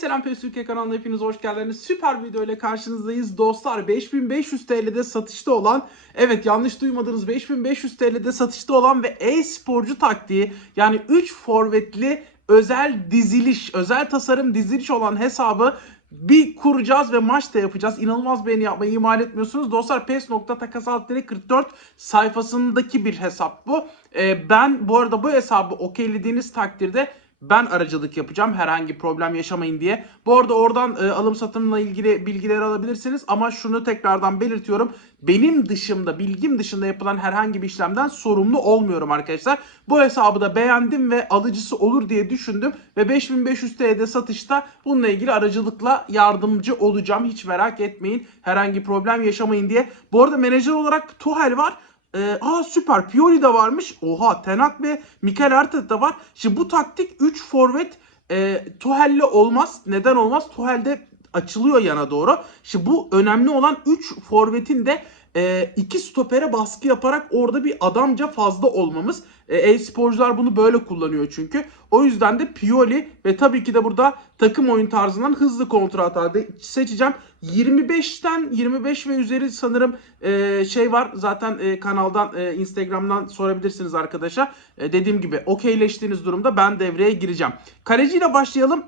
selam PES Türkiye kanalına hepiniz hoş geldiniz. Süper video ile karşınızdayız dostlar. 5500 TL'de satışta olan, evet yanlış duymadınız 5500 TL'de satışta olan ve e-sporcu taktiği yani 3 forvetli özel diziliş, özel tasarım diziliş olan hesabı bir kuracağız ve maç da yapacağız. İnanılmaz beğeni yapmayı ihmal etmiyorsunuz. Dostlar pes.takasaltleri44 sayfasındaki bir hesap bu. Ee, ben bu arada bu hesabı okeylediğiniz takdirde ben aracılık yapacağım herhangi problem yaşamayın diye. Bu arada oradan e, alım satımla ilgili bilgileri alabilirsiniz ama şunu tekrardan belirtiyorum. Benim dışımda, bilgim dışında yapılan herhangi bir işlemden sorumlu olmuyorum arkadaşlar. Bu hesabı da beğendim ve alıcısı olur diye düşündüm ve 5500 TL'de satışta bununla ilgili aracılıkla yardımcı olacağım. Hiç merak etmeyin. Herhangi problem yaşamayın diye. Bu arada menajer olarak Tuhel var. Ee, aa süper. Pioli de varmış. Oha Tenak ve Mikel Arteta da var. Şimdi bu taktik 3 forvet e, Tuhel'le olmaz. Neden olmaz? Tuhel'de açılıyor yana doğru. Şimdi bu önemli olan 3 forvetin de e, iki stopere baskı yaparak orada bir adamca fazla olmamız. E-sporcular bunu böyle kullanıyor çünkü. O yüzden de Pioli ve tabii ki de burada takım oyun tarzından hızlı kontra hata seçeceğim. 25'ten 25 ve üzeri sanırım e, şey var. Zaten e, kanaldan e, Instagram'dan sorabilirsiniz arkadaşa. E, dediğim gibi okeyleştiğiniz durumda ben devreye gireceğim. Kaleciyle başlayalım.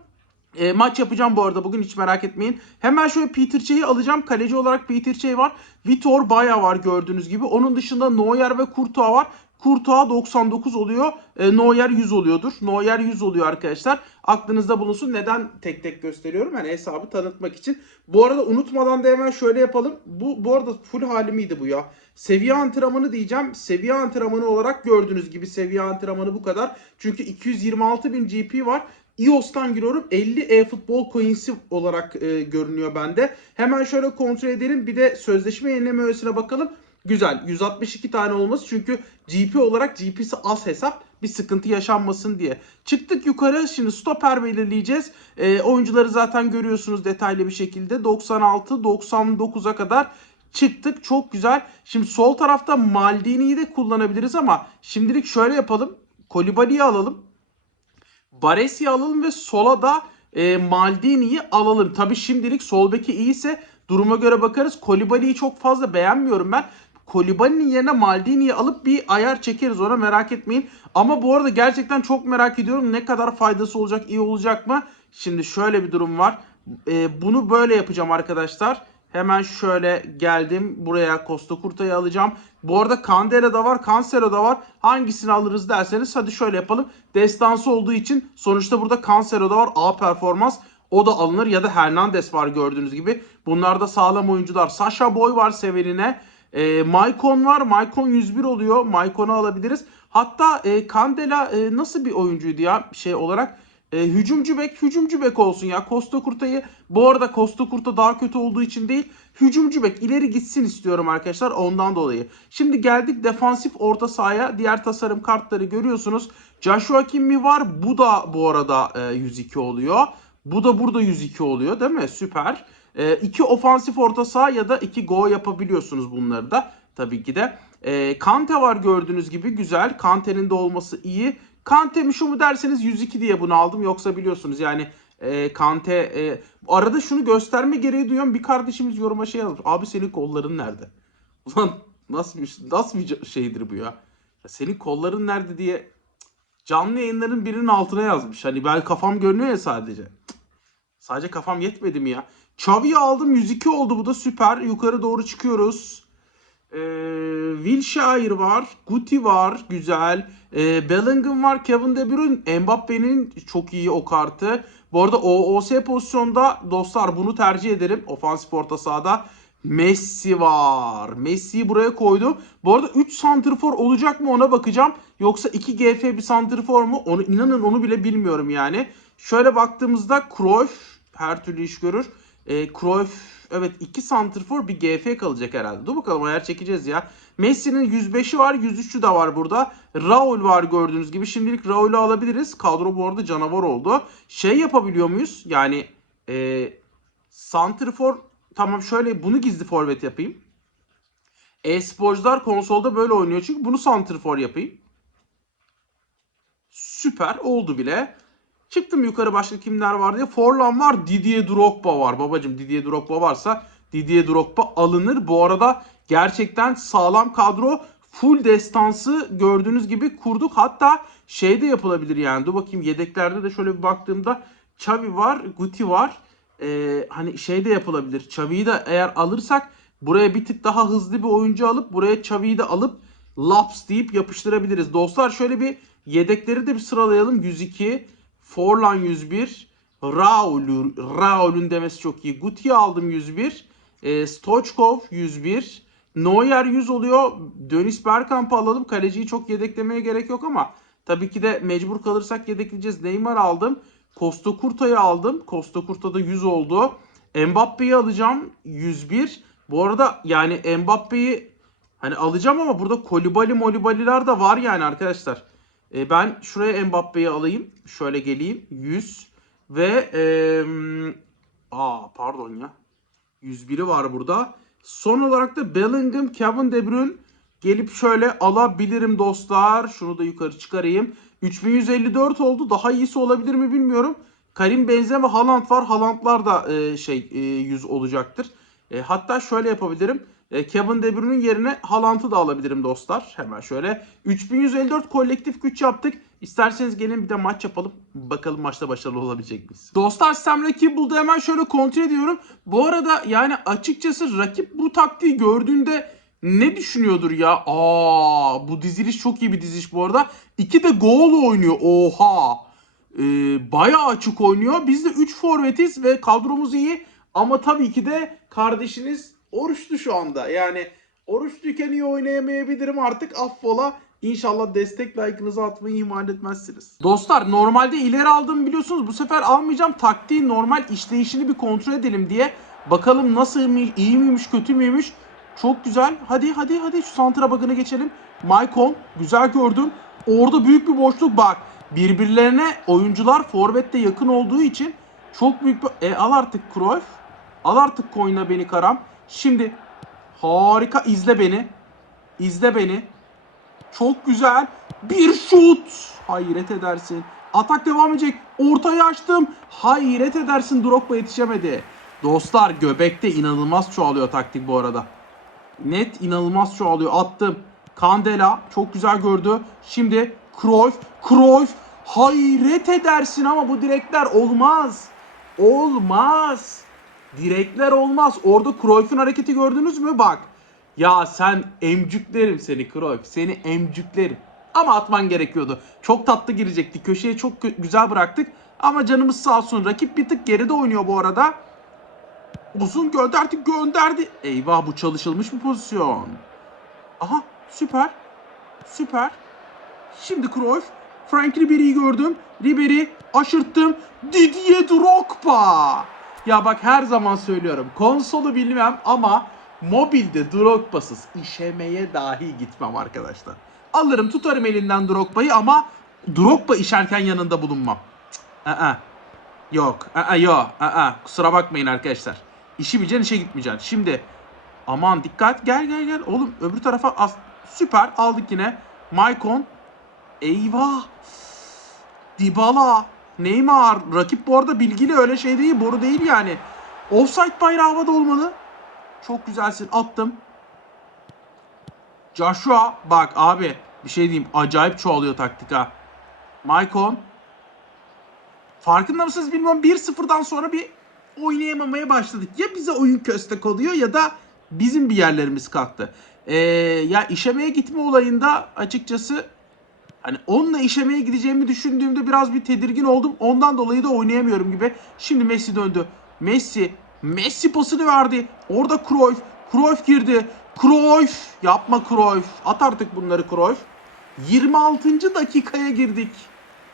E, maç yapacağım bu arada bugün hiç merak etmeyin. Hemen şöyle Peter Çey'i alacağım. Kaleci olarak Peter Çey var. Vitor Baya var gördüğünüz gibi. Onun dışında Neuer ve Courtois var. Courtois 99 oluyor. E, Neuer 100 oluyordur. Neuer 100 oluyor arkadaşlar. Aklınızda bulunsun. Neden tek tek gösteriyorum? Yani hesabı tanıtmak için. Bu arada unutmadan da hemen şöyle yapalım. Bu, bu arada full hali miydi bu ya? Seviye antrenmanı diyeceğim. Seviye antrenmanı olarak gördüğünüz gibi seviye antrenmanı bu kadar. Çünkü 226 bin GP var. iOS'tan giriyorum. 50 e-futbol coins'i olarak e, görünüyor bende. Hemen şöyle kontrol edelim. Bir de sözleşme yenileme öğesine bakalım. Güzel. 162 tane olması çünkü GP olarak GP'si az hesap bir sıkıntı yaşanmasın diye. Çıktık yukarı şimdi stoper belirleyeceğiz. E, oyuncuları zaten görüyorsunuz detaylı bir şekilde. 96-99'a kadar çıktık. Çok güzel. Şimdi sol tarafta Maldini'yi de kullanabiliriz ama şimdilik şöyle yapalım. Kolibali'yi alalım. Baresi'yi alalım ve sola da e, Maldini'yi alalım. Tabi şimdilik sol beki iyiyse duruma göre bakarız. Kolibali'yi çok fazla beğenmiyorum ben. Kolibali'nin yerine Maldini'yi alıp bir ayar çekeriz ona merak etmeyin. Ama bu arada gerçekten çok merak ediyorum ne kadar faydası olacak iyi olacak mı? Şimdi şöyle bir durum var. E, bunu böyle yapacağım arkadaşlar. Hemen şöyle geldim. Buraya Costa Curta'yı alacağım. Bu arada Candela da var, Cancelo da var. Hangisini alırız derseniz hadi şöyle yapalım. Destansı olduğu için sonuçta burada Cancelo da var. A performans. O da alınır ya da Hernandez var gördüğünüz gibi. Bunlar da sağlam oyuncular. Sasha Boy var severine. E, Maicon var. Maicon 101 oluyor. Maicon'u alabiliriz. Hatta e, Candela e, nasıl bir oyuncuydu ya şey olarak? E, hücumcu bek, hücumcu bek olsun ya. Costa Curta'yı bu arada Costa Curta daha kötü olduğu için değil. Hücumcu bek ileri gitsin istiyorum arkadaşlar ondan dolayı. Şimdi geldik defansif orta sahaya. Diğer tasarım kartları görüyorsunuz. Joshua Kimmi var. Bu da bu arada e, 102 oluyor. Bu da burada 102 oluyor değil mi? Süper. E, iki ofansif orta saha ya da iki go yapabiliyorsunuz bunları da. Tabii ki de. E, Kante var gördüğünüz gibi güzel. Kante'nin de olması iyi. Kante mi şu mu derseniz 102 diye bunu aldım. Yoksa biliyorsunuz yani e, Kante e, arada şunu gösterme gereği duyuyorum. Bir kardeşimiz yoruma şey yazmış. Abi senin kolların nerede? Ulan nasıl bir, nasıl bir şeydir bu ya? ya senin kolların nerede diye canlı yayınların birinin altına yazmış. Hani ben kafam görünüyor ya sadece. Sadece kafam yetmedi mi ya? Xavi'yi aldım 102 oldu bu da süper. Yukarı doğru çıkıyoruz. Ee, Wilshere var. Guti var. Güzel. Ee, Bellingham var. Kevin De Bruyne. Mbappe'nin çok iyi o kartı. Bu arada OOS pozisyonda dostlar bunu tercih ederim. Ofansif orta sahada. Messi var. Messi'yi buraya koydum. Bu arada 3 santrfor olacak mı ona bakacağım. Yoksa 2 GF bir santrfor mu? Onu inanın onu bile bilmiyorum yani. Şöyle baktığımızda Cruyff her türlü iş görür. E, Cruyff evet 2 santrfor bir GF kalacak herhalde. Dur bakalım ayar çekeceğiz ya. Messi'nin 105'i var 103'ü de var burada. Raul var gördüğünüz gibi. Şimdilik Raul'ü alabiliriz. Kadro bu arada canavar oldu. Şey yapabiliyor muyuz? Yani e, santrfor tamam şöyle bunu gizli forvet yapayım. E-sporcular konsolda böyle oynuyor çünkü bunu santrfor yapayım. Süper oldu bile. Çıktım yukarı başka kimler var diye. Forlan var, Didier Drogba var. Babacım Didier Drogba varsa Didier Drogba alınır. Bu arada gerçekten sağlam kadro. Full destansı gördüğünüz gibi kurduk. Hatta şey de yapılabilir yani. Dur bakayım yedeklerde de şöyle bir baktığımda Xavi var, Guti var. Ee, hani şey de yapılabilir. Xavi'yi de eğer alırsak buraya bir tık daha hızlı bir oyuncu alıp buraya Xavi'yi de alıp laps deyip yapıştırabiliriz. Dostlar şöyle bir yedekleri de bir sıralayalım. 102, Forlan 101, Raul, Raul'ün demesi çok iyi. Guti'yi aldım 101, e, Stoichkov 101, Neuer 100 oluyor. Dönis Bergkamp'ı alalım. Kaleciyi çok yedeklemeye gerek yok ama tabii ki de mecbur kalırsak yedekleyeceğiz. Neymar aldım. Costa Curta'yı aldım. Costa Curta da 100 oldu. Mbappe'yi alacağım 101. Bu arada yani Mbappe'yi hani alacağım ama burada Kolibali Molibaliler de var yani arkadaşlar. E, ben şuraya Mbappe'yi alayım. Şöyle geleyim. 100 ve eee aa pardon ya. 101'i var burada. Son olarak da Bellingham, Kevin De Bruyne gelip şöyle alabilirim dostlar. Şunu da yukarı çıkarayım. 3154 oldu. Daha iyisi olabilir mi bilmiyorum. Karim Benzema, Haaland var. Haaland'lar da e, şey e, 100 olacaktır. E, hatta şöyle yapabilirim. E, Kevin De Bruyne'ün yerine Haaland'ı da alabilirim dostlar. Hemen şöyle. 3154 kolektif güç yaptık. İsterseniz gelin bir de maç yapalım. Bakalım maçta başarılı olabilecek miyiz? Dostlar sistem rakibi buldu. Hemen şöyle kontrol ediyorum. Bu arada yani açıkçası rakip bu taktiği gördüğünde ne düşünüyordur ya? Aa, bu diziliş çok iyi bir diziliş bu arada. İki de gol oynuyor. Oha. Ee, bayağı açık oynuyor. Biz de 3 forvetiz ve kadromuz iyi. Ama tabii ki de kardeşiniz oruçlu şu anda. Yani oruçluyken iyi oynayamayabilirim artık affola. İnşallah destek like'ınızı atmayı ihmal etmezsiniz. Dostlar normalde ileri aldım biliyorsunuz. Bu sefer almayacağım. Taktiğin normal işleyişini bir kontrol edelim diye. Bakalım nasıl iyi miymiş, kötü müymüş. Çok güzel. Hadi hadi hadi şu santra bakını geçelim. Maicon güzel gördüm. Orada büyük bir boşluk bak. Birbirlerine oyuncular forvette yakın olduğu için çok büyük bir... E al artık Cruyff. Al artık koyuna beni karam. Şimdi harika izle beni. İzle beni. Çok güzel. Bir şut. Hayret edersin. Atak devam edecek. Ortaya açtım. Hayret edersin. Drogba yetişemedi. Dostlar göbekte inanılmaz çoğalıyor taktik bu arada. Net inanılmaz çoğalıyor. Attım. Kandela çok güzel gördü. Şimdi Cruyff. Cruyff. Hayret edersin ama bu direkler olmaz. Olmaz. Direkler olmaz. Orada Cruyff'un hareketi gördünüz mü? Bak. Ya sen emcüklerim seni Cruyff. Seni emcüklerim. Ama atman gerekiyordu. Çok tatlı girecekti. Köşeye çok gü- güzel bıraktık. Ama canımız sağ olsun. Rakip bir tık geride oynuyor bu arada. Uzun gönderdi gönderdi. Eyvah bu çalışılmış bir pozisyon. Aha süper. Süper. Şimdi Cruyff. Frank Ribery'i gördüm. Ribery aşırttım. Didier Drogba. Ya bak her zaman söylüyorum. Konsolu bilmem ama mobilde Drogba'sız işemeye dahi gitmem arkadaşlar. Alırım tutarım elinden Drogba'yı ama Drogba işerken yanında bulunmam. Cık, ı-ı. Yok. Aa, yok. Aa, kusura bakmayın arkadaşlar. İşi bileceksin işe gitmeyeceksin. Şimdi aman dikkat. Gel gel gel. Oğlum öbür tarafa as süper aldık yine. Maicon. Eyvah. Dybala. Neymar. Rakip bu arada bilgili öyle şey değil. Boru değil yani. Offside bayrağı havada olmalı. Çok güzelsin. Attım. Joshua. Bak abi. Bir şey diyeyim. Acayip çoğalıyor taktik. Maicon. Farkında mısınız bilmiyorum 1-0'dan sonra bir oynayamamaya başladık. Ya bize oyun köstek oluyor ya da bizim bir yerlerimiz kalktı. Ee, ya işemeye gitme olayında açıkçası hani onunla işemeye gideceğimi düşündüğümde biraz bir tedirgin oldum. Ondan dolayı da oynayamıyorum gibi. Şimdi Messi döndü. Messi Messi pasını verdi. Orada Cruyff. Cruyff girdi. Cruyff. Yapma Cruyff. At artık bunları Cruyff. 26. dakikaya girdik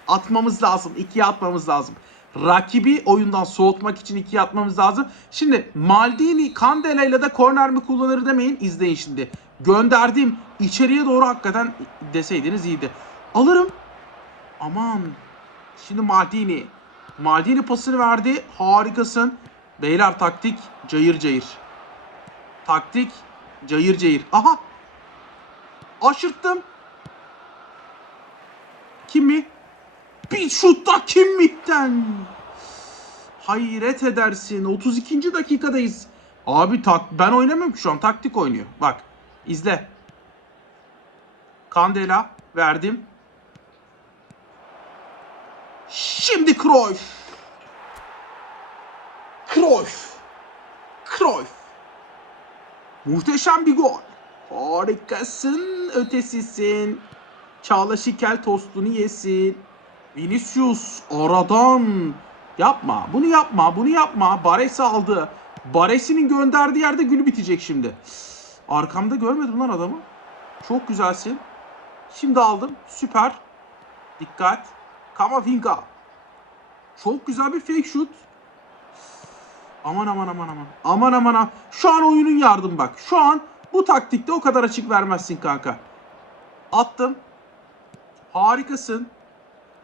atmamız lazım. ikiye atmamız lazım. Rakibi oyundan soğutmak için ikiye atmamız lazım. Şimdi Maldini Candela ile de korner mi kullanır demeyin. İzleyin şimdi. Gönderdim. içeriye doğru hakikaten deseydiniz iyiydi. Alırım. Aman. Şimdi Maldini. Maldini pasını verdi. Harikasın. Beyler taktik cayır cayır. Taktik cayır cayır. Aha. Aşırttım. Kim mi? Bir şutta Kimmich'ten. Hayret edersin. 32. dakikadayız. Abi tak ben oynamıyorum ki şu an. Taktik oynuyor. Bak izle. Kandela verdim. Şimdi Cruyff. Cruyff. Cruyff. Muhteşem bir gol. Harikasın, ötesisin. Çağla Şikel tostunu yesin. Vinicius aradan. Yapma, bunu yapma, bunu yapma. Bares aldı. Bares'in gönderdiği yerde gül bitecek şimdi. Arkamda görmedim lan adamı. Çok güzelsin. Şimdi aldım. Süper. Dikkat. Kamavinga. Çok güzel bir fake shoot. Aman aman aman aman. Aman aman aman. Şu an oyunun yardım bak. Şu an bu taktikte o kadar açık vermezsin kanka. Attım. Harikasın.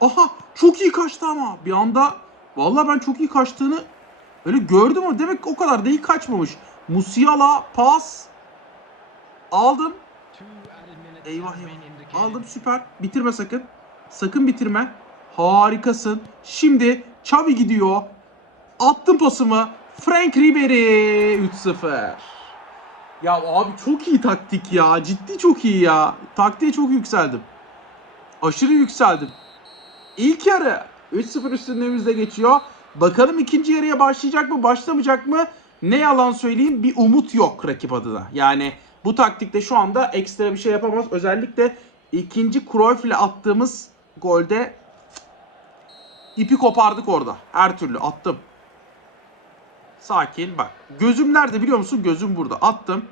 Aha çok iyi kaçtı ama. Bir anda vallahi ben çok iyi kaçtığını öyle gördüm ama demek o kadar da iyi kaçmamış. Musiala pas. Aldım. Eyvah eyvah. Aldım süper. Bitirme sakın. Sakın bitirme. Harikasın. Şimdi Xavi gidiyor. Attım pasımı. Frank Ribery 3-0. Ya abi çok iyi taktik ya. Ciddi çok iyi ya. Taktiğe çok yükseldim. Aşırı yükseldim. İlk yarı 3-0 üstünlüğümüzde geçiyor. Bakalım ikinci yarıya başlayacak mı başlamayacak mı? Ne yalan söyleyeyim bir umut yok rakip adına. Yani bu taktikte şu anda ekstra bir şey yapamaz. Özellikle ikinci Cruyff ile attığımız golde ipi kopardık orada. Her türlü attım. Sakin bak. Gözüm nerede biliyor musun? Gözüm burada. Attım.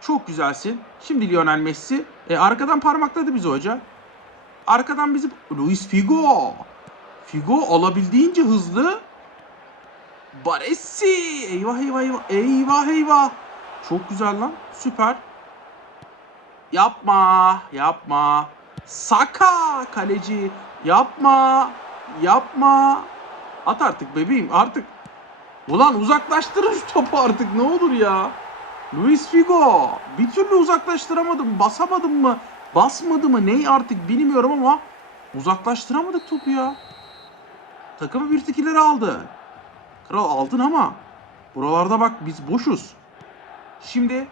Çok güzelsin. Şimdi Lionel Messi. E, arkadan parmakladı bizi hoca. Arkadan bizi... Luis Figo. Figo alabildiğince hızlı. Baresi. Eyvah eyvah eyvah. Eyvah eyvah. Çok güzel lan. Süper. Yapma. Yapma. Saka kaleci. Yapma. Yapma. At artık bebeğim artık. Ulan uzaklaştırın şu topu artık ne olur ya. Luis Figo. Bir türlü uzaklaştıramadım. Basamadım mı? Basmadı mı? Ney artık bilmiyorum ama uzaklaştıramadık topu ya. Takımı bir tikileri aldı. Kral aldın ama buralarda bak biz boşuz. Şimdi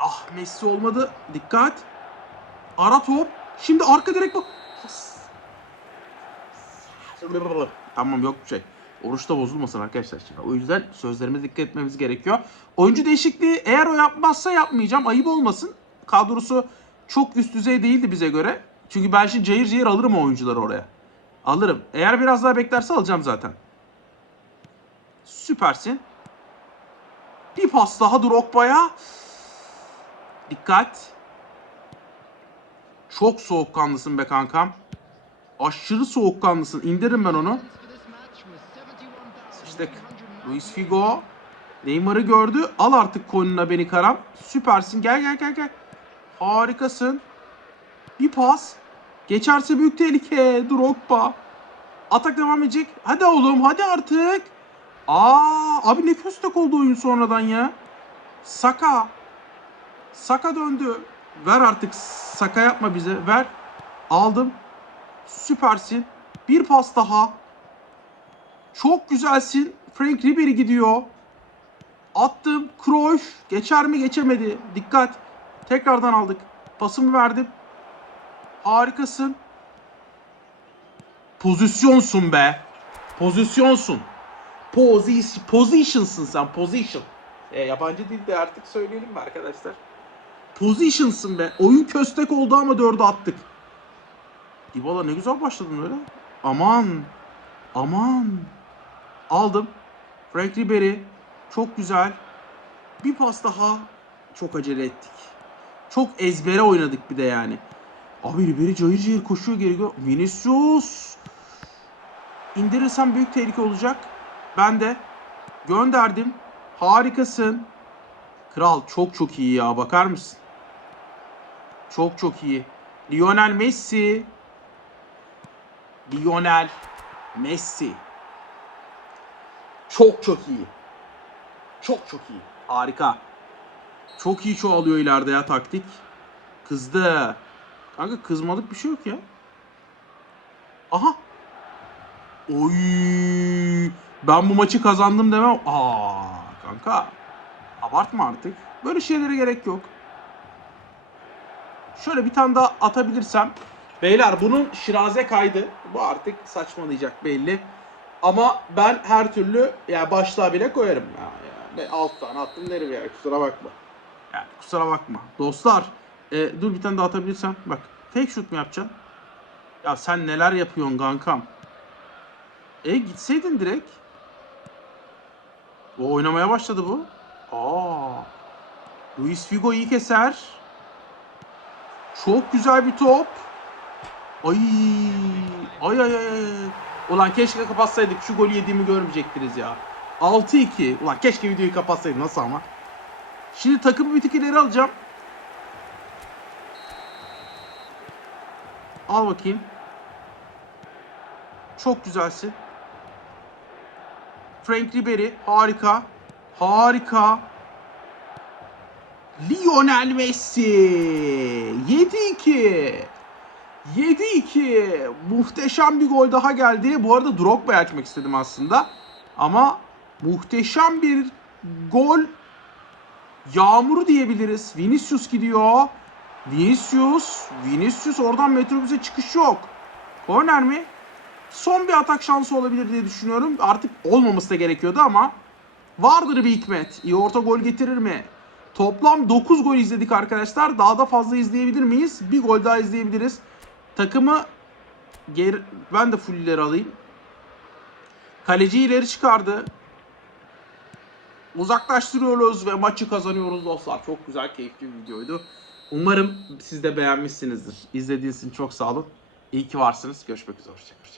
ah Messi olmadı. Dikkat. Ara top. Şimdi arka direkt bak. Tamam yok bir şey. Oruçta bozulmasın arkadaşlar. O yüzden sözlerimize dikkat etmemiz gerekiyor. Oyuncu değişikliği eğer o yapmazsa yapmayacağım. Ayıp olmasın. Kadrosu çok üst düzey değildi bize göre. Çünkü ben şimdi cayır cayır alırım o oyuncuları oraya. Alırım. Eğer biraz daha beklerse alacağım zaten. Süpersin. Bir pas daha Drogba'ya. Dikkat. Çok soğukkanlısın be kankam. Aşırı soğukkanlısın. İndiririm ben onu. Sıçtık. Luis Figo. Neymar'ı gördü. Al artık koynuna beni karam. Süpersin. Gel gel gel gel. Harikasın. Bir pas. Geçerse büyük tehlike. Drogba. Atak devam edecek. Hadi oğlum hadi artık. Aa abi ne köstek oldu oyun sonradan ya. Saka. Saka döndü. Ver artık. Saka yapma bize. Ver. Aldım. Süpersin. Bir pas daha. Çok güzelsin. Frank Ribery gidiyor. Attım. Cruyff. Geçer mi? Geçemedi. Dikkat. Tekrardan aldık. Pasımı verdim. Harikasın. Pozisyonsun be. Pozisyonsun. Position, position'sın sen. Position. E, yabancı dilde artık söyleyelim mi arkadaşlar? Position'sın be. Oyun köstek oldu ama dördü attık. Dybala ne güzel başladın öyle. Aman. Aman. Aldım. Frank Ribery. Çok güzel. Bir pas daha. Çok acele ettik. Çok ezbere oynadık bir de yani. Abi Ribery cayır cayır koşuyor geri. Vinicius. İndirirsem büyük tehlike olacak. Ben de gönderdim. Harikasın. Kral çok çok iyi ya bakar mısın? Çok çok iyi. Lionel Messi. Lionel Messi. Çok çok iyi. Çok çok iyi. Harika. Çok iyi çoğalıyor ileride ya taktik. Kızdı. Kanka kızmalık bir şey yok ya. Aha. Oy. Ben bu maçı kazandım demem. Aa kanka. Abartma artık. Böyle şeylere gerek yok. Şöyle bir tane daha atabilirsem. Beyler bunun şiraze kaydı. Bu artık saçmalayacak belli. Ama ben her türlü ya başlığa bile koyarım. Ya, ya. Ne, alt tane attım derim ya kusura bakma. Yani kusura bakma. Dostlar e, dur bir tane daha atabilirsem. Bak fake shoot mu yapacaksın? Ya sen neler yapıyorsun kankam? E gitseydin direkt. O oynamaya başladı bu. Aa. Luis Figo iyi keser. Çok güzel bir top. Ay. Ay ay ay. Ulan keşke kapatsaydık. Şu golü yediğimi görmeyecektiniz ya. 6-2. Ulan keşke videoyu kapatsaydım. Nasıl ama? Şimdi takımı bir tık ileri alacağım. Al bakayım. Çok güzelsin. Frank Ribery harika. Harika. Lionel Messi 7-2. 7-2. Muhteşem bir gol daha geldi. Bu arada Drogba'yı açmak istedim aslında. Ama muhteşem bir gol yağmuru diyebiliriz. Vinicius gidiyor. Vinicius. Vinicius oradan metrobüse çıkış yok. Korner mi? Son bir atak şansı olabilir diye düşünüyorum. Artık olmaması da gerekiyordu ama vardır bir hikmet. İyi orta gol getirir mi? Toplam 9 gol izledik arkadaşlar. Daha da fazla izleyebilir miyiz? Bir gol daha izleyebiliriz. Takımı geri... ben de full ileri alayım. Kaleci ileri çıkardı. Uzaklaştırıyoruz ve maçı kazanıyoruz dostlar. Çok güzel, keyifli bir videoydu. Umarım siz de beğenmişsinizdir. İzlediğiniz için çok sağ olun. İyi ki varsınız. Görüşmek üzere. Hoşçakalın.